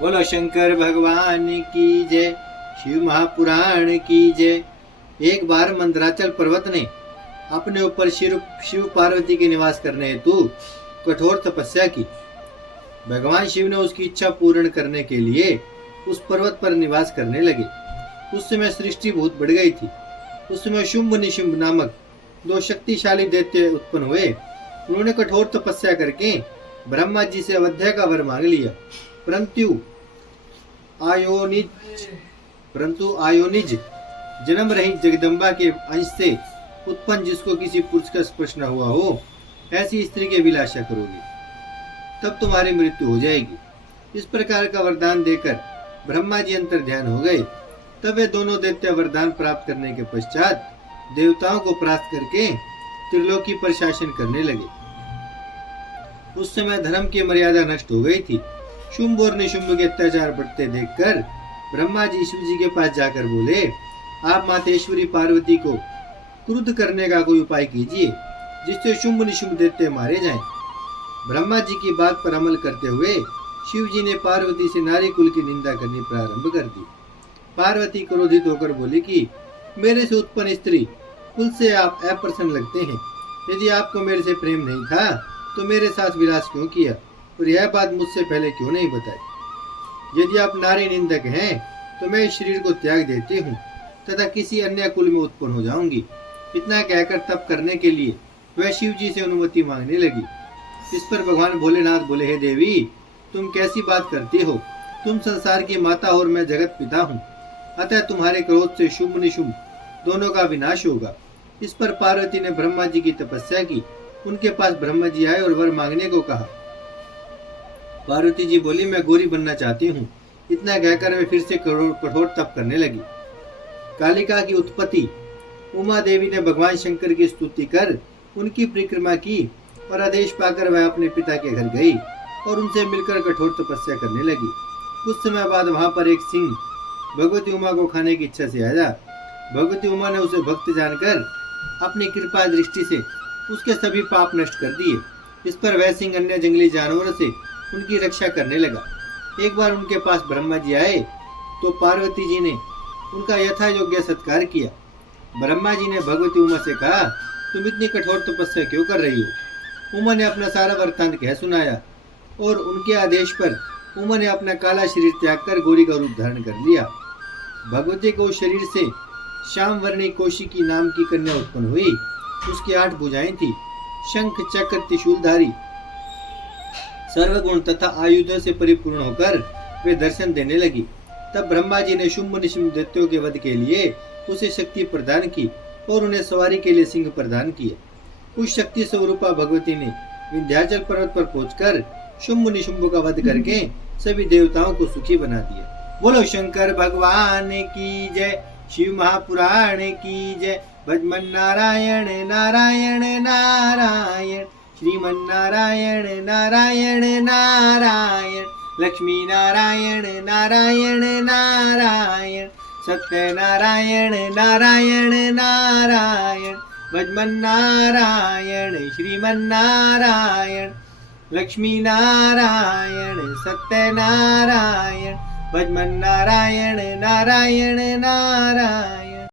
बोलो शंकर भगवान की जय, शिव महापुराण की जय। एक बार मंदराचल पर्वत ने अपने ऊपर शिव पार्वती के निवास करने हेतु कठोर तपस्या की। भगवान शिव ने उसकी इच्छा पूर्ण करने के लिए उस पर्वत पर निवास करने लगे। उस समय सृष्टि बहुत बढ़ गई थी। उस समय शुंभ निशुंभ नामक दो शक्तिशाली दैत्य उत्पन्न हुए। उन्होंने कठोर तपस्या करके ब्रह्मा जी से अवध्या का वर मांग लिया, परंतु आयोनिज जन्म रही जगदम्बा के अंश से उत्पन्न, जिसको किसी पुरुष का स्पर्श न हुआ हो, ऐसी स्त्री की अभिलाषा करोगे तब तुम्हारी मृत्यु हो जाएगी। इस प्रकार का वरदान देकर ब्रह्मा जी अंतर ध्यान हो गए। तब वे दोनों दैत्य वरदान प्राप्त करने के पश्चात देवताओं को परास्त करके त्रिलोकी पर शासन करने लगे। उस समय धर्म की मर्यादा नष्ट हो गई थी। शुंभ और निशुंभ के अत्याचार बढ़ते देखकर ब्रह्मा जी शिव जी के पास जाकर बोले, आप मातेश्वरी पार्वती को क्रुद्ध करने का कोई उपाय कीजिए, जिससे शुंभ निशुंभ दैत्य मारे जाएं। ब्रह्मा जी की बात पर अमल करते हुए शिव जी ने पार्वती से नारी कुल की निंदा करनी प्रारंभ कर दी। पार्वती क्रोधित होकर बोली कि मेरे से उत्पन्न स्त्री कुल से आप अप्रसन्न लगते हैं। यदि आपको मेरे से प्रेम नहीं था तो मेरे साथ विलास क्यों किया और यह बात मुझसे पहले क्यों नहीं बताई। यदि आप नारी निंदक हैं तो मैं इस शरीर को त्याग देती हूँ तथा किसी अन्य कुल में उत्पन्न हो जाऊंगी। इतना कहकर तप करने के लिए वह शिव जी से अनुमति मांगने लगी। इस पर भगवान भोलेनाथ बोले, हे देवी, तुम कैसी बात करती हो? तुम संसार की माता और मैं जगत पिता हूँ, अतः तुम्हारे क्रोध से शुंभ निशुंभ दोनों का विनाश होगा। इस पर पार्वती ने ब्रह्मा जी की तपस्या की। उनके पास ब्रह्मा जी आए और वर मांगने को कहा। पार्वती जी बोली, मैं गौरी बनना चाहती हूँ। इतना कहकर वे फिर से कठोर तप करने लगी। कालिका की उत्पत्ति उमा देवी ने भगवान शंकर की स्तुति कर उनकी परिक्रमा की और आदेश पाकर वह अपने पिता के घर गई और उनसे मिलकर कठोर तपस्या करने लगी। कुछ समय बाद वहां पर एक सिंह भगवती उमा को खाने की इच्छा से आया। भगवती उमा ने उसे भक्त जानकर अपनी कृपा दृष्टि से उसके सभी पाप नष्ट कर दिए। इस पर वह सिंह अन्य जंगली जानवरों से उनकी रक्षा करने लगा। एक बार उनके पास ब्रह्मा जी आए तो पार्वती जी ने उनका यथा योग्य सत्कार किया। ब्रह्मा जी ने भगवती उमा से कहा, तुम इतनी कठोर तपस्या क्यों कर रही हो? उमा ने अपना सारा वृत्तांत कह सुनाया और उनके आदेश पर उमा ने अपना काला शरीर त्याग कर गौरी का रूप धारण कर लिया। भगवती को शरीर से श्याम वर्णी कौशिकी नाम की कन्या उत्पन्न हुई। उसकी 8 भुजाएं थी। शंख चक्र त्रिशूलधारी सर्वगुण तथा आयुधों से परिपूर्ण होकर वे दर्शन देने लगी। तब ब्रह्मा जी ने शुंभ निशुंभ दैत्यों के वध के लिए उसे शक्ति प्रदान की और उन्हें सवारी के लिए सिंह प्रदान किया। उस शक्ति स्वरूपा भगवती ने विंध्याचल पर्वत पर पहुंचकर शुंभ निशुंभ का वध करके सभी देवताओं को सुखी बना दिया। बोलो शंकर भगवान की जय, शिव महापुराण की जय। भजमन नारायण नारायण नारायण, श्रीमन नारायण नारायण नारायण, लक्ष्मी नारायण नारायण नारायण, सत्य नारायण नारायण नारायण। भजमन नारायण श्रीमन नारायण, लक्ष्मी नारायण सत्य नारायण, भजमन नारायण नारायण नारायण।